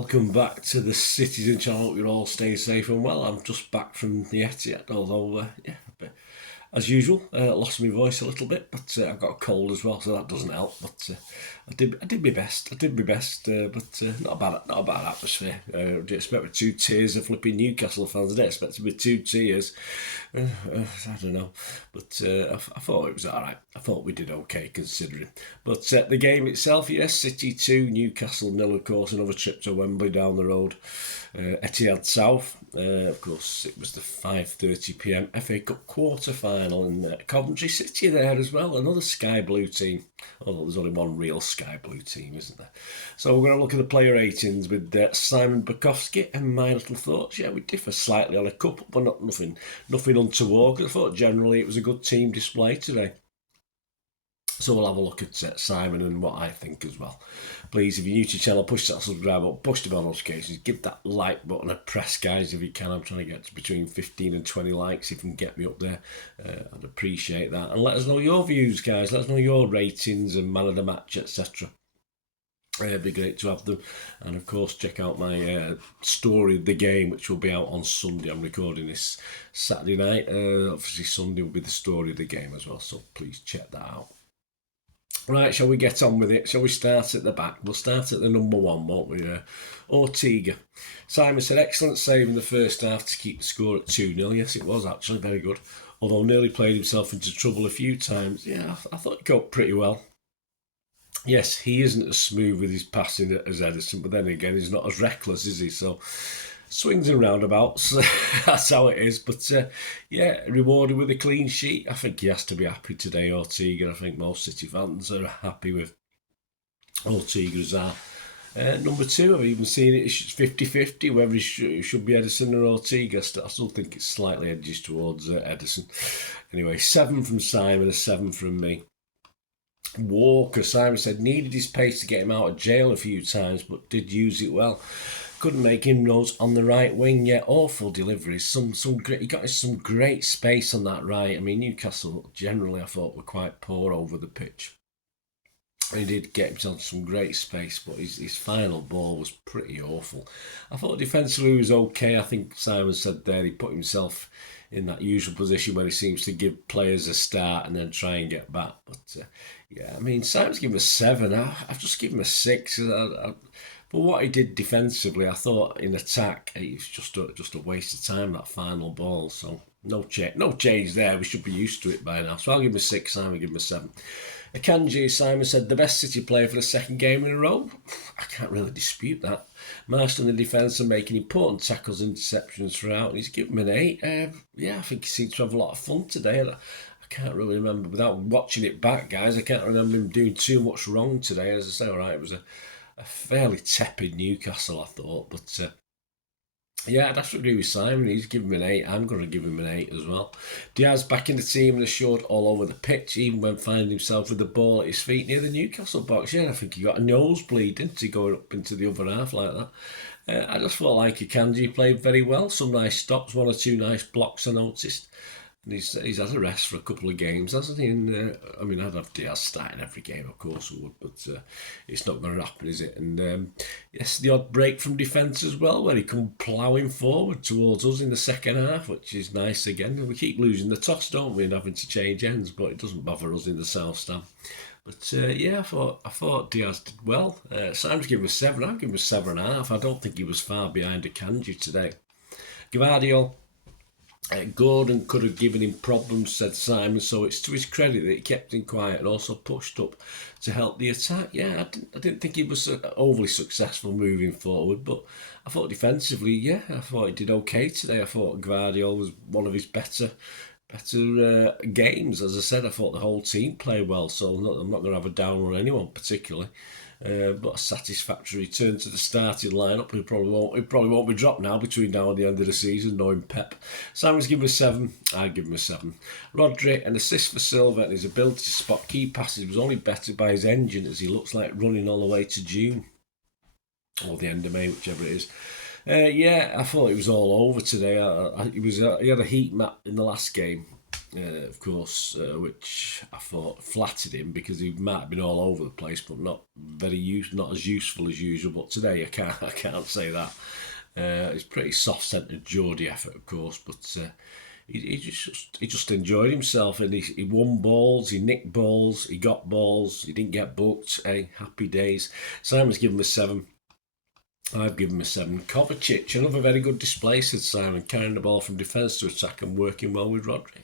welcome back to the Citizen channel. Hope you're all staying safe and well. I'm just back from the Etihad, although, as usual, lost my voice a little bit, but I've got a cold as well, so that doesn't help. But I did my best. But not a bad atmosphere. I did expect with 2 tiers of flipping Newcastle fans. I didn't expect to be 2 tiers. I don't know, but I thought it was all right. I thought we did okay considering. But the game itself, yes, City 2, Newcastle 0. Of course, another trip to Wembley down the road. Etihad South. Of course, it was the 5:30 p.m. FA Cup quarter final, and Coventry City there as well. Another Sky Blue team. Although there's only one real Sky Blue team, isn't there? So we're going to look at the player ratings with Simon Bajkowski and my little thoughts. Yeah, we differ slightly on a couple, but nothing untoward. I thought generally it was a good team display today. So we'll have a look at Simon and what I think as well. Please, if you're new to the channel, push that subscribe button, push the bell notifications, give that like button a press, guys, if you can. I'm trying to get to between 15 and 20 likes if you can get me up there. I'd appreciate that. And let us know your views, guys. Let us know your ratings and man of the match, etc. It'd be great to have them. And of course, check out my story of the game, which will be out on Sunday. I'm recording this Saturday night. Obviously, Sunday will be the story of the game as well, so please check that out. Right, shall we get on with it? Shall we start at the back? We'll start at the number 1, won't we? Ortega. Simon said, excellent save in the first half to keep the score at 2-0. Yes, it was actually very good. Although nearly played himself into trouble a few times. Yeah, I thought he coped pretty well. Yes, he isn't as smooth with his passing as Edison, but then again, he's not as reckless, is he? So, swings and roundabouts, that's how it is. But yeah, rewarded with a clean sheet. I think he has to be happy today, Ortega. I think most City fans are happy with Ortega as our number 2. I've even seen it 50-50, whether it should be Edison or Ortega. I still think it's slightly edges towards Edison. Anyway, 7 from Simon, a 7 from me. Walker, Simon said, needed his pace to get him out of jail a few times, but did use it well. Couldn't make inroads on the right wing yet. Awful deliveries. Some great. He got some great space on that right. I mean, Newcastle generally I thought were quite poor over the pitch. He did get himself some great space, but his final ball was pretty awful. I thought defensively he was okay. I think Simon said there he put himself in that usual position where he seems to give players a start and then try and get back. But yeah, I mean, Simon's given a 7. I've just given him a 6. For what he did defensively, I thought in attack it was just a waste of time, that final ball. So no change there. We should be used to it by now. So I'll give him a 6. Simon give him a 7. Akanji, Simon said, the best City player for the second game in a row. I can't really dispute that. Mastering the defence and making important tackles and interceptions throughout. He's given him an 8. Yeah, I think he seemed to have a lot of fun today. I can't really remember, without watching it back, guys, I can't remember him doing too much wrong today. As I say, all right, it was a fairly tepid Newcastle, I thought. But yeah, I'd have to agree with Simon. He's given him an 8. I'm going to give him an 8 as well. Diaz back in the team and assured all over the pitch, even when finding himself with the ball at his feet near the Newcastle box. Yeah, I think he got a nosebleed, didn't he, going up into the other half like that. I just felt like Akanji played very well. Some nice stops, 1 or 2 nice blocks I noticed. And he's had a rest for a couple of games, hasn't he? And I mean, I'd have Diaz starting every game, of course we would, but it's not going to happen, is it? And yes, the odd break from defence as well, where he come ploughing forward towards us in the second half, which is nice again. We keep losing the toss, don't we, and having to change ends, but it doesn't bother us in the South Stand. But yeah, I thought Diaz did well. Simon's given him a 7. I'll give him a 7.5. I don't think he was far behind Akanji today. Gvardiol. Gordon could have given him problems, said Simon, so it's to his credit that he kept him quiet and also pushed up to help the attack. Yeah, I didn't think he was overly successful moving forward, but I thought defensively, yeah, I thought he did okay today. I thought Gvardiol was one of his better games. As I said, I thought the whole team played well, so I'm not going to have a down on anyone particularly. But a satisfactory return to the starting lineup. He probably won't be dropped now between now and the end of the season, knowing Pep. Simon's given him a 7. I'd give him a 7. Rodri, an assist for Silva, and his ability to spot key passes was only bettered by his engine, as he looks like running all the way to June or the end of May, whichever it is. Yeah, I thought it was all over today. He had a heat map in the last game. of course, which I thought flattered him because he might have been all over the place, but not not as useful as usual. But today I can't say that. It's pretty soft-centred Geordie effort, of course, but he just enjoyed himself, and he won balls, he nicked balls, he got balls, he didn't get booked. Hey, happy days. Simon's given him a 7. I've given him a 7. Kovacic, another very good display, said Simon, carrying the ball from defence to attack and working well with Rodri.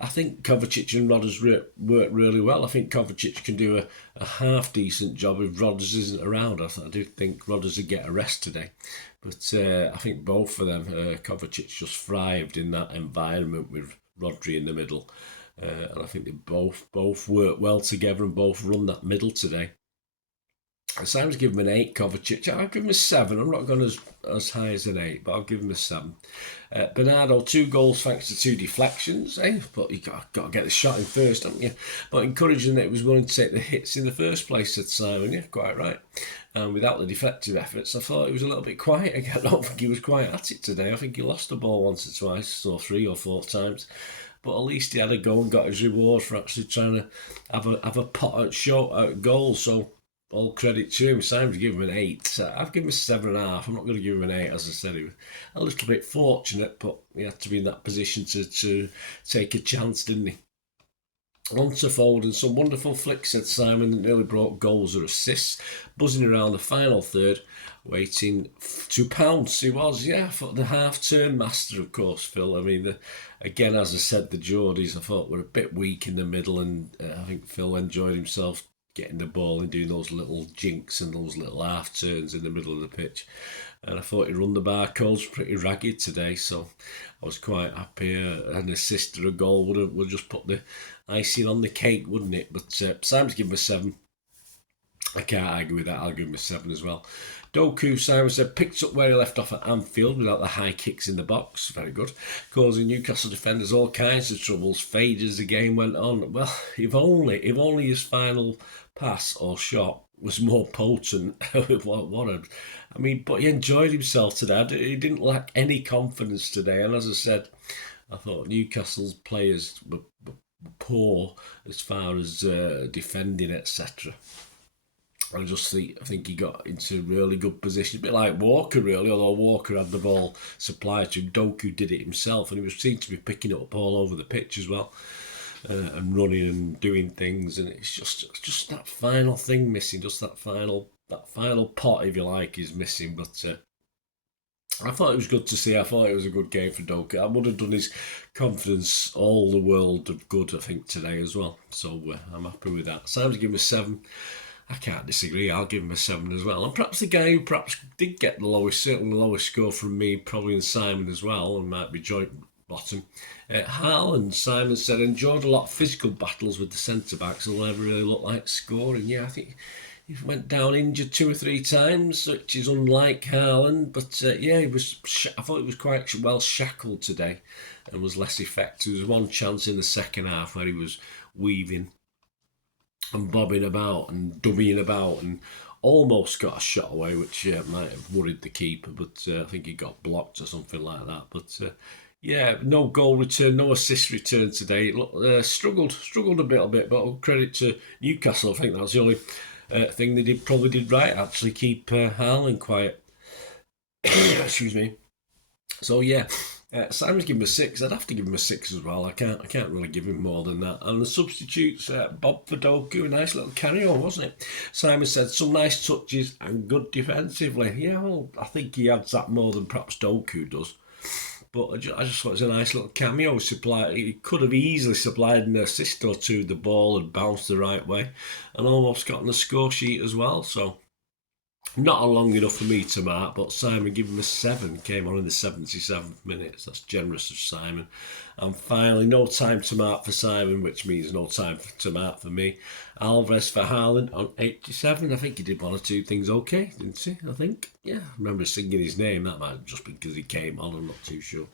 I think Kovacic and Rodgers work really well. I think Kovacic can do a half decent job if Rodgers isn't around. I do think Rodgers would get a rest today. But I think both of them, Kovacic just thrived in that environment with Rodri in the middle. And I think they both work well together and both run that middle today. Simon's given him an 8, Kovacic. I'll give him a 7. I'm not going as high as an 8, but I'll give him a 7. Bernardo, 2 goals thanks to 2 deflections. But you got to get the shot in first, haven't you? But encouraging that he was willing to take the hits in the first place, said Simon. Yeah, quite right. And without the deflective efforts, I thought he was a little bit quiet again. I don't think he was quite at it today. I think he lost the ball once or twice, or 3 or 4 times. But at least he had a go and got his reward for actually trying to have a pot at shot at goals. So all credit to him. Simon's given him an 8. I've given him a 7.5. I'm not going to give him an 8, as I said. He was a little bit fortunate, but he had to be in that position to take a chance, didn't he? On to Foden, some wonderful flicks, said Simon, that nearly brought goals or assists. Buzzing around the final third, waiting to pounce. He was, yeah, for the half-turn master, of course, Phil. I mean, again, as I said, the Geordies, I thought, were a bit weak in the middle, and I think Phil enjoyed himself getting the ball and doing those little jinks and those little half turns in the middle of the pitch. And I thought he run the barcodes pretty ragged today, so I was quite happy. An assist or a goal would just put the icing on the cake, wouldn't it? But Simon's given him a 7. I can't argue with that. I'll give him a 7 as well. Doku, Simon said, picked up where he left off at Anfield without the high kicks in the box. Very good. Causing Newcastle defenders all kinds of troubles. Faded as the game went on. Well, if only his final pass or shot was more potent. But he enjoyed himself today. He didn't lack any confidence today. And as I said, I thought Newcastle's players were poor as far as defending, etc. I think he got into a really good position, a bit like Walker really, although Walker had the ball supplied to him. Doku did it himself, and he seemed to be picking it up all over the pitch as well, and running and doing things. And it's just that final thing missing, just that final pot, if you like, is missing. But I thought it was good to see. I thought it was a good game for Doku. I would have done his confidence all the world of good, I think, today as well. So I'm happy with that. Simon's given a 7. I can't disagree. I'll give him a 7 as well. And perhaps the guy who perhaps did get certainly the lowest score from me, probably in Simon as well, and might be joint bottom. Haaland, Simon said, enjoyed a lot of physical battles with the centre-backs and never really looked like scoring. Yeah, I think he went down injured 2 or 3 times, which is unlike Haaland. But I thought he was quite well shackled today and was less effective. There was one chance in the second half where he was weaving and bobbing about and dummying about and almost got a shot away, which might have worried the keeper, but I think he got blocked or something like that. But no goal return, no assist return today. Struggled a little bit, but credit to Newcastle. I think that's the only thing they probably did right, actually, keep Haaland quiet. Excuse me. So yeah, Simon's given him a 6. I'd have to give him a 6 as well. I can't really give him more than that. And the substitutes, Bob for Doku, a nice little carry-on, wasn't it? Simon said some nice touches and good defensively. Yeah, well, I think he adds that more than perhaps Doku does. But I just thought it was a nice little cameo. He could have easily supplied an assist or two. The ball had bounced the right way and almost got on the score sheet as well. So not long enough for me to mark, but Simon gave him a 7, came on in the 77th minute. That's generous of Simon. And finally, no time to mark for Simon, which means no time to mark for me. Alvarez for Haaland on 87. I think he did 1 or 2 things okay, didn't he? I think. Yeah, I remember singing his name. That might have just been because he came on, I'm not too sure.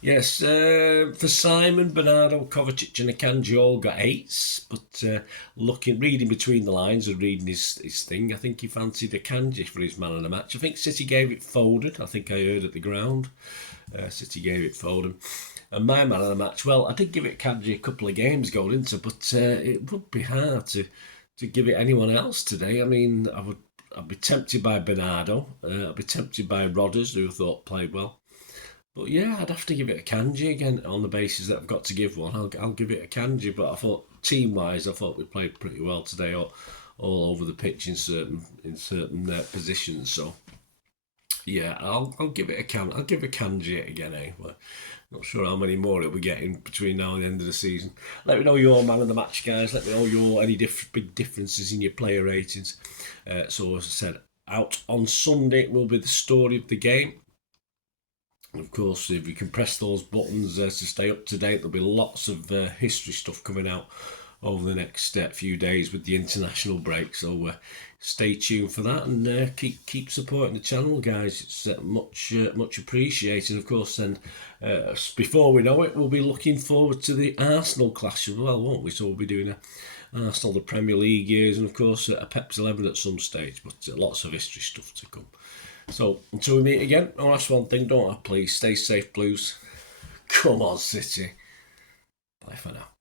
Yes, for Simon, Bernardo, Kovacic and Akanji all got 8s, but reading between the lines and reading his thing, I think he fancied Akanji for his man of the match. I think City gave it Foden. I think I heard at the ground. City gave it Foden. And my man of the match, well, I did give it Kanji a couple of games ago, didn't I? But it would be hard to give it anyone else today. I mean, I'd be tempted by Bernardo. I'd be tempted by Rodders, who I thought played well. But yeah, I'd have to give it a Kanji again on the basis that I've got to give one. I'll give it a Kanji, but I thought team-wise, I thought we played pretty well today, all over the pitch in certain positions. So yeah, I'll give it a I'll give a Kanji again. But not sure how many more it'll be getting between now and the end of the season. Let me know your man of the match, guys. Let me know any big differences in your player ratings. So as I said, out on Sunday will be the story of the game. Of course, if you can press those buttons to stay up to date, there'll be lots of history stuff coming out over the next few days with the international break. So stay tuned for that, and keep supporting the channel, guys. It's much appreciated. Of course, then before we know it, we'll be looking forward to the Arsenal clash as well, won't we? So we'll be doing Arsenal, the Premier League years, and of course a Pep's 11 at some stage. But lots of history stuff to come. So, until we meet again, I'll ask one thing, don't I? Please stay safe, Blues. Come on, City. Bye for now.